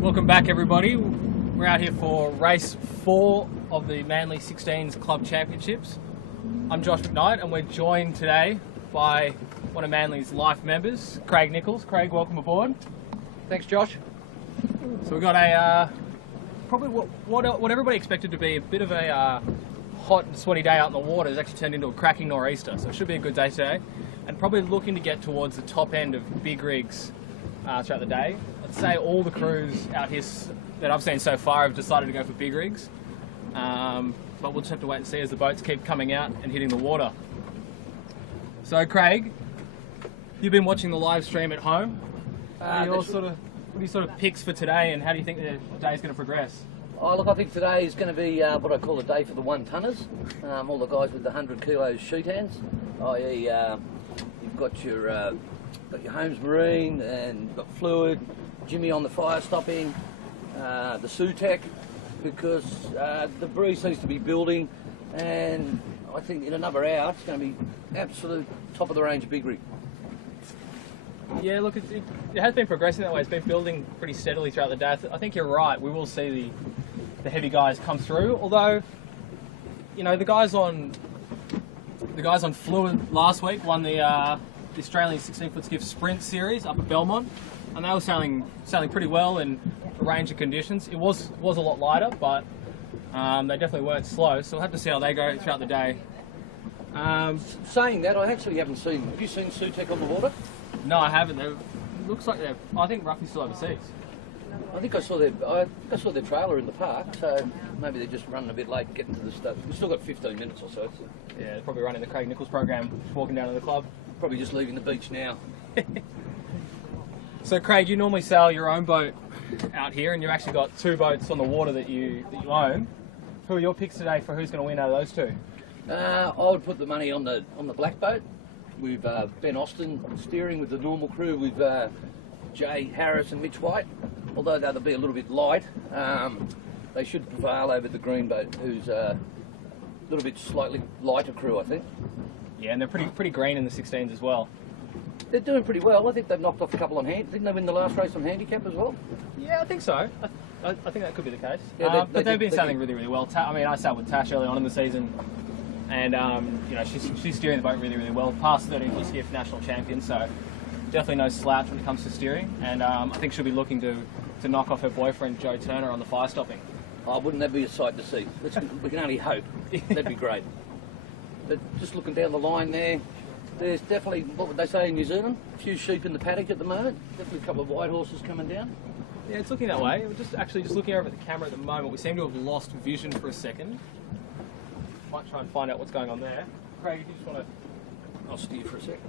Welcome back, everybody. We're out here for race 4 of the Manly 16s Club Championships. I'm Josh McKnight, and we're joined today by one of Manly's life members, Craig Nichols. Craig, welcome aboard. Thanks, Josh. So we've got a probably what everybody expected to be a bit of a hot and sweaty day out in the water has actually turned into a cracking nor'easter. So it should be a good day today, and probably looking to get towards the top end of big rigs throughout the day. I'd say all the crews out here that I've seen so far have decided to go for big rigs, but we'll just have to wait and see as the boats keep coming out and hitting the water. So Craig, you've been watching the live stream at home. What are your sort of picks for today, and how do you think the day's going to progress? Oh, look, I think today is going to be what I call a day for the one-tonners. All the guys with the 100 kilos sheet hands. I.e., you've got your Holmes Marine, and you've got Fluid, Jimmy on the fire stopping, the Sutec, because the breeze seems to be building, and I think in another hour it's going to be absolute top of the range big rig. Yeah, look, it has been progressing that way. It's been building pretty steadily throughout the day. I think you're right. We will see the heavy guys come through. Although, you know, the guys on Fluid last week won the Australian 16-foot skiff sprint series up at Belmont, and they were sailing pretty well in a range of conditions. It was a lot lighter, but they definitely weren't slow. So we'll have to see how they go throughout the day. Saying that, I actually haven't seen. Have you seen Sutec on the water? No, I haven't. It looks like they're, I think, roughly still overseas. I think I saw their trailer in the park, so maybe they're just running a bit late getting to the stuff. We've still got 15 minutes or so. Yeah, they're probably running the Craig Nichols program, walking down to the club. Probably just leaving the beach now. So Craig, you normally sail your own boat out here, and you've actually got 2 boats on the water that you own. Who are your picks today for who's going to win out of those 2? I would put the money on the black boat. We've Ben Austin steering with the normal crew with Jay Harris and Mitch White. Although they'll be a little bit light, they should prevail over the green boat, who's a little bit slightly lighter crew, I think. Yeah, and they're pretty green in the 16s as well. They're doing pretty well. I think they've knocked off a couple on hand. Didn't they win the last race on handicap as well? Yeah, I think so. I think that could be the case. Yeah, but they've been sailing really, really well. I mean, I sailed with Tash early on in the season, and you know, she's steering the boat really, really well. Past 13-foot skiff national champion, so definitely no slouch when it comes to steering. And I think she'll be looking to knock off her boyfriend Joe Turner on the fire stopping. Oh, wouldn't that be a sight to see? We can only hope. That'd be great. But just looking down the line there's definitely, what would they say in New Zealand? A few sheep in the paddock at the moment. Definitely a couple of white horses coming down. Yeah, it's looking that way. We're just looking over at the camera at the moment. We seem to have lost vision for a second. Might try and find out what's going on there. Craig, if you just want to... I'll steer for a second.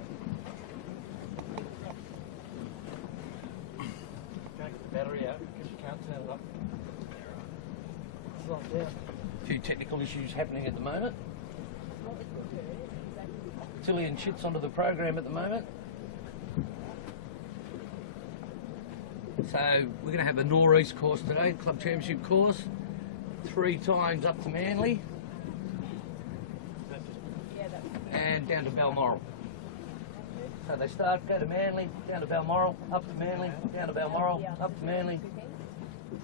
Take the battery out because you can't turn it up. Right down. A few technical issues happening at the moment. Tillian Chit's onto the program at the moment. So we're going to have a nor'east course today, Club Championship course. 3 times up to Manly. And down to Balmoral. So they start, go to Manly, down to Balmoral, up to Manly, down to Balmoral, up to Manly,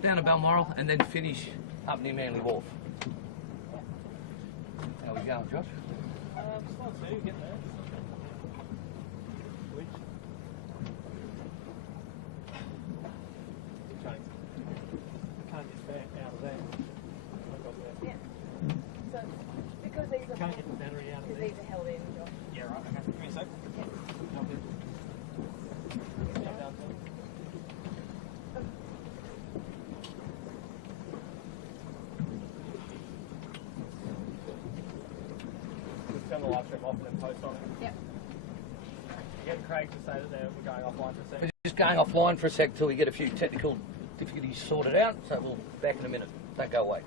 down to Balmoral, and then finish up near Manly Wharf. How are we going, Josh? Get there. Can't get back out of that. Yeah. So, because these are Can't get the battery out of there. these are held in, Josh. Yeah, right. Okay. Give me a sec. Jump in. Jump down. Just turn the live stream off and then post on it. Yep. Get Craig to say that we're going offline for a second. We're just going offline for a sec till we get a few technical difficulties sorted out, so we'll be back in a minute. Don't go away.